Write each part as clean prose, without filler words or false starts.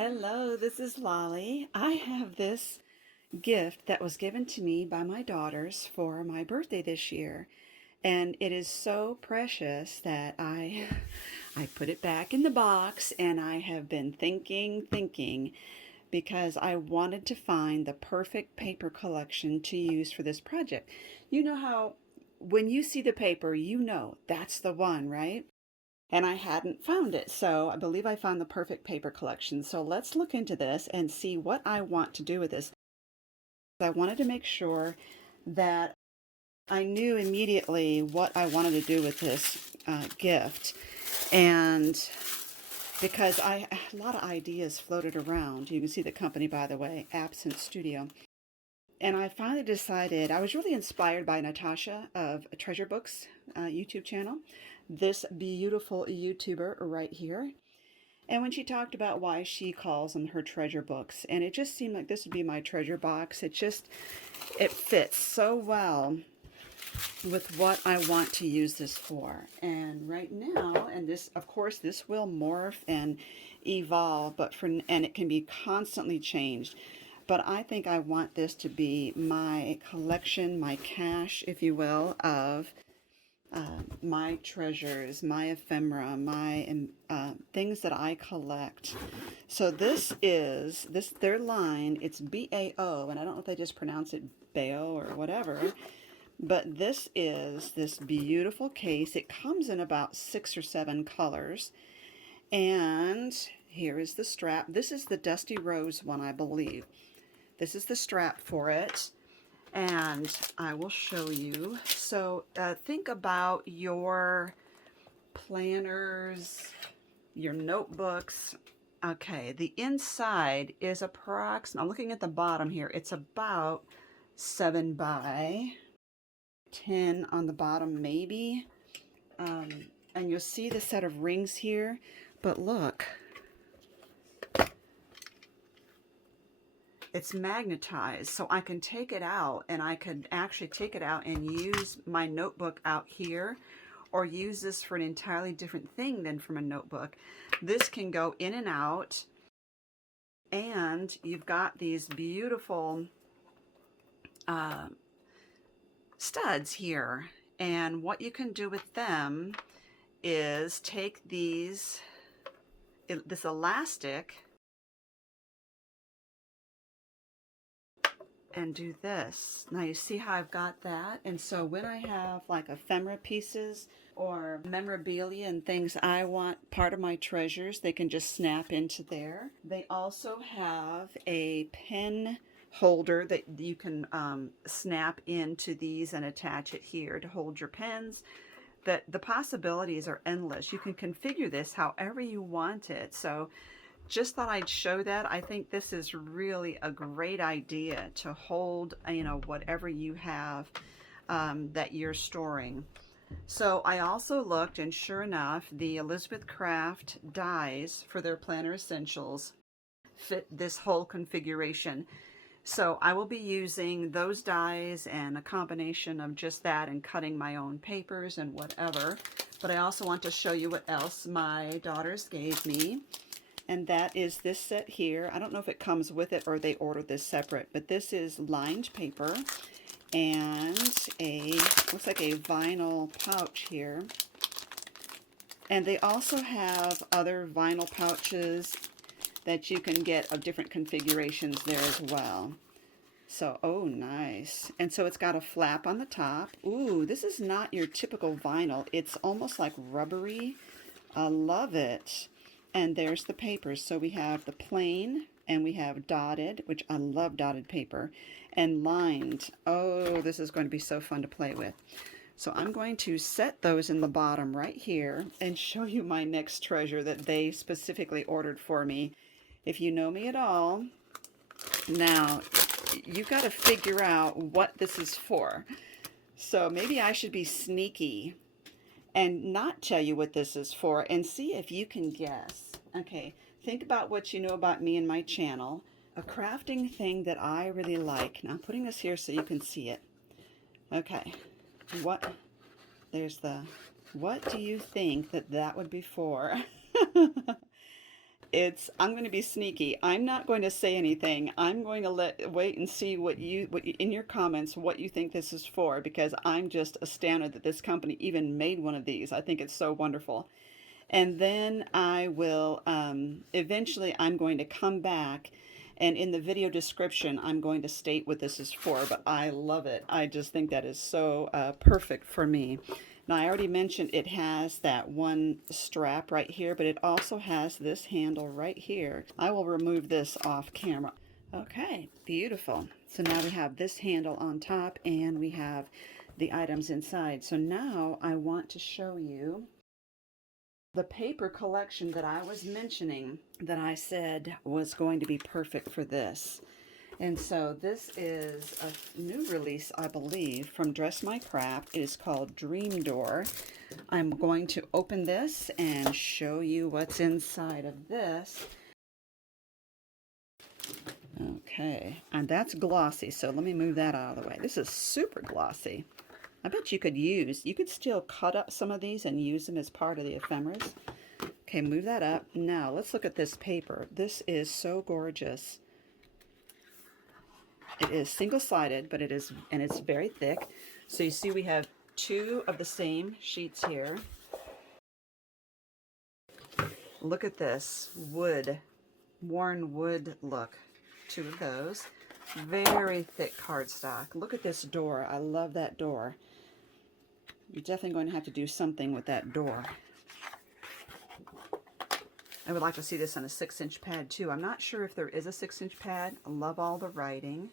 Hello, this is Lolly. I have this gift that was given to me by my daughters for my birthday this year. And it is so precious that I put it back in the box and I have been thinking because I wanted to find the perfect paper collection to use for this project. You know how when you see the paper, you know that's the one, right? And I hadn't found it. So I believe I found the perfect paper collection. So let's look into this and see what I want to do with this. I wanted to make sure that I knew immediately what I wanted to do with this gift. And because a lot of ideas floated around. You can see the company, by the way, Absent Studio. And I finally decided, I was really inspired by Natasha of Treasure Books YouTube channel, this beautiful YouTuber right here. And when she talked about why she calls them her treasure books, and it just seemed like this would be my treasure box. It fits so well with what I want to use this for. And right now, and this, of course, this will morph and evolve, and it can be constantly changed. But I think I want this to be my collection, my cache, if you will, of my treasures, my ephemera, my things that I collect. So this is their line. It's BAO, and I don't know if they just pronounce it Bao or whatever. But this is this beautiful case. It comes in about 6 or 7 colors. And here is the strap. This is the Dusty Rose one, I believe. This is the strap for it. And I will show you. So think about your planners, your notebooks. Okay, the inside is approximately, I'm looking at the bottom here, it's about 7 by 10 on the bottom, maybe. And you'll see the set of rings here. But look, it's magnetized, so I can take it out, and I could actually take it out and use my notebook out here, or use this for an entirely different thing than from a notebook. This can go in and out, and you've got these beautiful studs here. And what you can do with them is take this elastic and do this. Now you see how I've got that? And so when I have like ephemera pieces or memorabilia and things I want part of my treasures, they can just snap into there. They also have a pen holder that you can snap into these and attach it here to hold your pens. That the possibilities are endless. You can configure this however you want it. So just thought I'd show that. I think this is really a great idea to hold, whatever you have that you're storing. So I also looked, and sure enough, the Elizabeth Craft dies for their planner essentials fit this whole configuration. So I will be using those dies and a combination of just that and cutting my own papers and whatever. But I also want to show you what else my daughters gave me. And that is this set here. I don't know if it comes with it or they ordered this separate, but this is lined paper and looks like a vinyl pouch here. And they also have other vinyl pouches that you can get of different configurations there as well. So, oh, nice. And so it's got a flap on the top. Ooh, this is not your typical vinyl. It's almost like rubbery. I love it. And there's the papers. So we have the plain and we have dotted, which I love dotted paper, and lined. Oh, this is going to be so fun to play with. So I'm going to set those in the bottom right here and show you my next treasure that they specifically ordered for me. If you know me at all, now you've got to figure out what this is for. So maybe I should be sneaky and not tell you what this is for and see if you can guess. Okay, think about what you know about me and my channel. A crafting thing that I really like. Now I'm putting this here so you can see it. Okay, what do you think that would be for? I'm going to be sneaky. I'm not going to say anything. I'm going to wait and see what you in your comments what you think this is for, because I'm just astounded that this company even made one of these. I think it's so wonderful. And then I will eventually I'm going to come back, and in the video description I'm going to state what this is for, but I love it. I just think that is so perfect for me. Now, I already mentioned it has that one strap right here, but it also has this handle right here. I will remove this off camera. Okay, beautiful. So now we have this handle on top and we have the items inside. So now I want to show you the paper collection that I was mentioning that I said was going to be perfect for this. And so this is a new release, I believe, from Dress My Craft. It is called Dream Door. I'm going to open this and show you what's inside of this. Okay, and that's glossy, so let me move that out of the way. This is super glossy. I bet you could still cut up some of these and use them as part of the ephemeras. Okay, move that up. Now, let's look at this paper. This is so gorgeous. It is single-sided, but it's very thick. So you see we have two of the same sheets here. Look at this wood, worn wood look. Two of those. Very thick cardstock. Look at this door. I love that door. You're definitely going to have to do something with that door. I would like to see this on a 6-inch pad too. I'm not sure if there is a 6-inch pad. I love all the writing.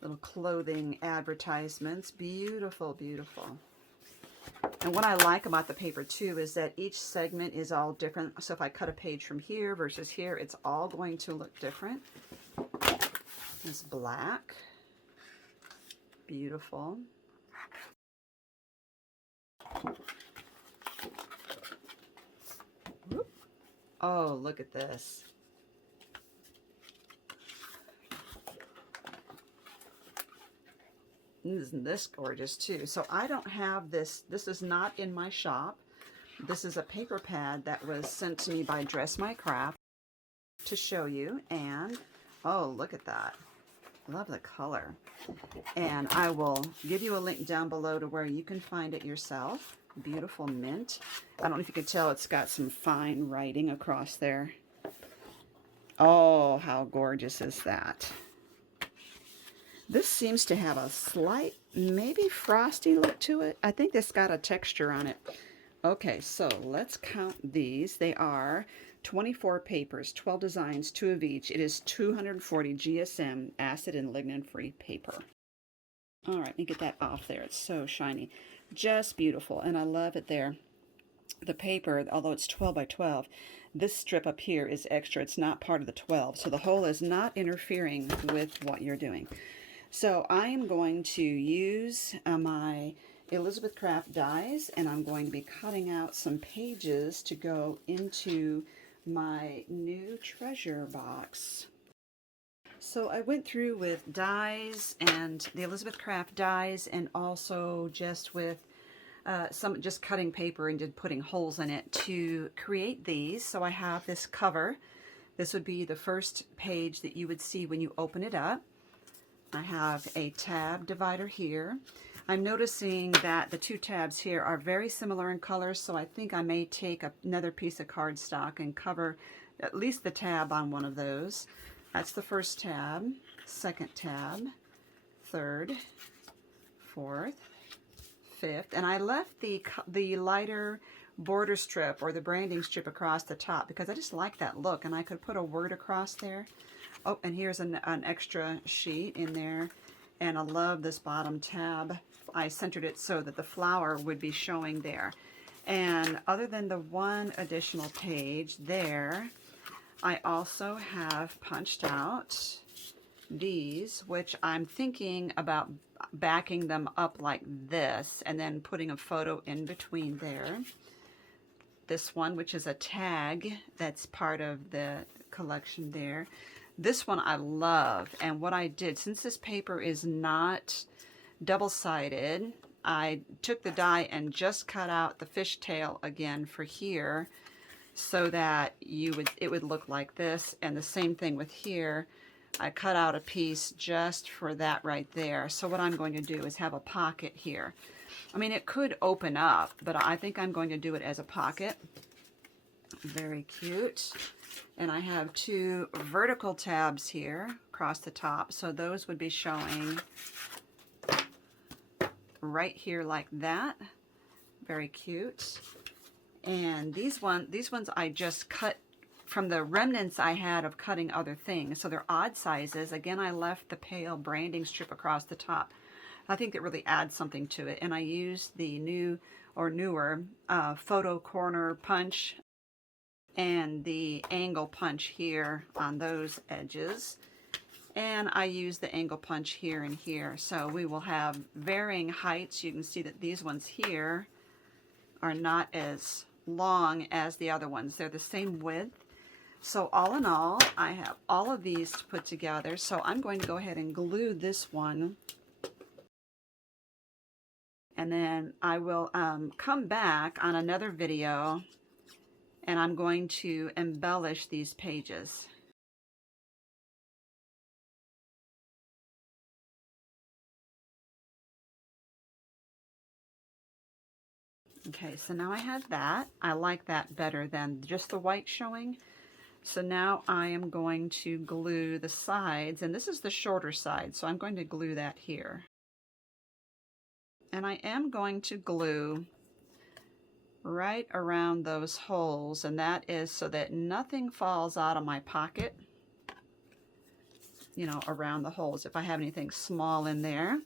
Little clothing advertisements. Beautiful, beautiful. And what I like about the paper too is that each segment is all different. So if I cut a page from here versus here, it's all going to look different. It's black. Beautiful. Whoop. Oh, look at this. Isn't this gorgeous too? So I don't have this. This is not in my shop. This is a paper pad that was sent to me by Dress My Craft to show you. And oh, look at that. Love the color. And I will give you a link down below to where you can find it yourself. Beautiful mint. I don't know if you can tell, it's got some fine writing across there. Oh, how gorgeous is that? This seems to have a slight, maybe frosty look to it. I think this got a texture on it. Okay, so let's count these. They are 24 papers, 12 designs, 2 of each. It is 240 GSM acid and lignin-free paper. All right, let me get that off there. It's so shiny. Just beautiful, and I love it there. The paper, although it's 12 by 12, this strip up here is extra. It's not part of the 12, so the hole is not interfering with what you're doing. So I am going to use my Elizabeth Craft dies, and I'm going to be cutting out some pages to go into my new treasure box. So I went through with dies and the Elizabeth Craft dies, and also just with just cutting paper and putting holes in it to create these. So I have this cover. This would be the first page that you would see when you open it up. I have a tab divider here. I'm noticing that the two tabs here are very similar in color, so I think I may take another piece of cardstock and cover at least the tab on one of those. That's the first tab, second tab, third, fourth, fifth, and I left the lighter border strip or the branding strip across the top because I just like that look, and I could put a word across there. Oh, and here's an extra sheet in there, and I love this bottom tab. I centered it so that the flower would be showing there. And other than the one additional page there, I also have punched out these, which I'm thinking about backing them up like this and then putting a photo in between there. This one, which is a tag that's part of the collection there. This one I love, and what I did, since this paper is not double-sided, I took the die and just cut out the fishtail again for here, so that it would look like this. And the same thing with here. I cut out a piece just for that right there. So what I'm going to do is have a pocket here. I mean, it could open up, but I think I'm going to do it as a pocket. Very cute. And I have 2 vertical tabs here across the top. So those would be showing right here like that. Very cute. And these ones I just cut from the remnants I had of cutting other things. So they're odd sizes. Again, I left the pale branding strip across the top. I think it really adds something to it. And I used the new or newer photo corner punch and the angle punch here on those edges. And I use the angle punch here and here. So we will have varying heights. You can see that these ones here are not as long as the other ones. They're the same width. So all in all, I have all of these to put together. So I'm going to go ahead and glue this one. And then I will come back on another video and I'm going to embellish these pages. Okay, so now I have that. I like that better than just the white showing. So now I am going to glue the sides, and this is the shorter side, so I'm going to glue that here. And I am going to glue right around those holes, and that is so that nothing falls out of my pocket, you know, around the holes if I have anything small in there.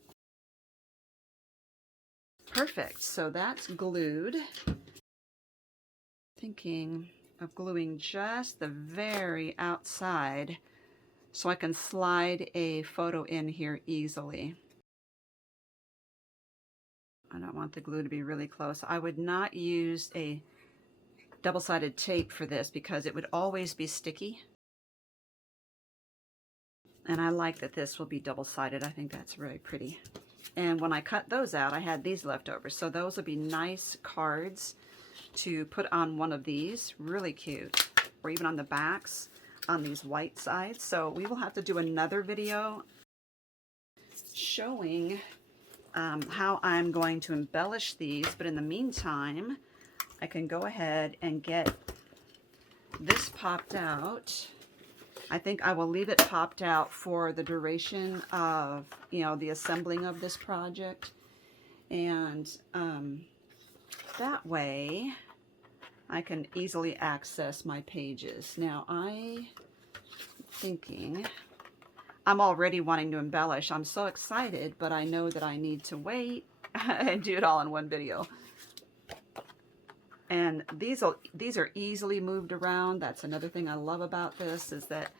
Perfect, so that's glued. Thinking of gluing just the very outside so I can slide a photo in here easily. I don't want the glue to be really close. I would not use a double-sided tape for this because it would always be sticky. And I like that this will be double-sided. I think that's really pretty. And when I cut those out, I had these left over. So those would be nice cards to put on one of these. Really cute. Or even on the backs on these white sides. So we will have to do another video showing how I'm going to embellish these. But in the meantime, I can go ahead and get this popped out. I think I will leave it popped out for the duration of, you know, the assembling of this project. And that way I can easily access my pages. Now I'm thinking, I'm already wanting to embellish. I'm so excited, but I know that I need to wait and do it all in one video. And these are easily moved around. That's another thing I love about this, is that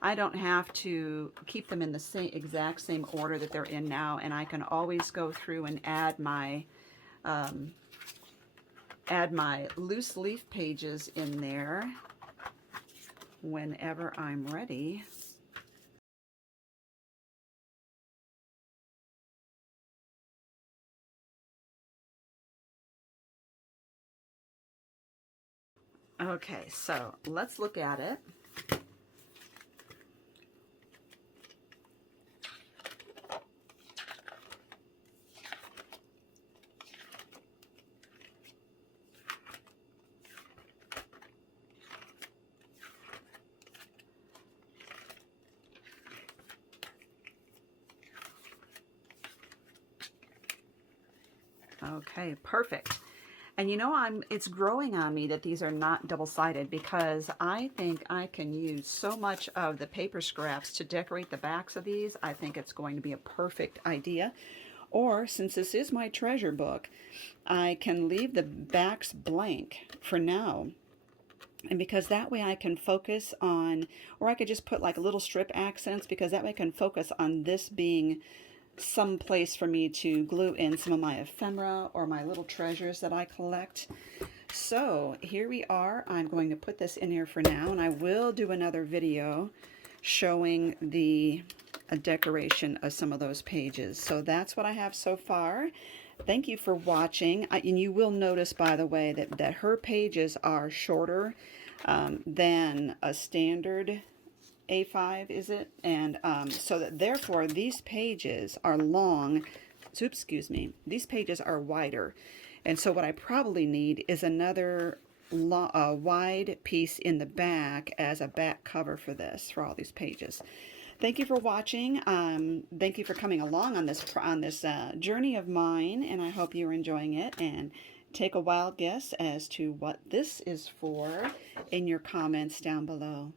I don't have to keep them in the exact same order that they're in now, and I can always go through and add my loose leaf pages in there whenever I'm ready. Okay, so let's look at it. Okay, perfect. And you know, it's growing on me that these are not double-sided, because I think I can use so much of the paper scraps to decorate the backs of these. I think it's going to be a perfect idea. Or, since this is my treasure book, I can leave the backs blank for now. And because that way I can focus on, or I could just put like little strip accents, because that way I can focus on this being some place for me to glue in some of my ephemera or my little treasures that I collect. So here we are. I'm going to put this in here for now, and I will do another video showing the decoration of some of those pages. So that's what I have so far. thank you for watching. And you will notice, by the way, that her pages are shorter than a standard A5, is it? And so that therefore these pages are long. So, excuse me, these pages are wider. And so what I probably need is another wide piece in the back as a back cover for this, for all these pages. Thank you for watching. Thank you for coming along on this journey of mine, and I hope you're enjoying it. And take a wild guess as to what this is for in your comments down below.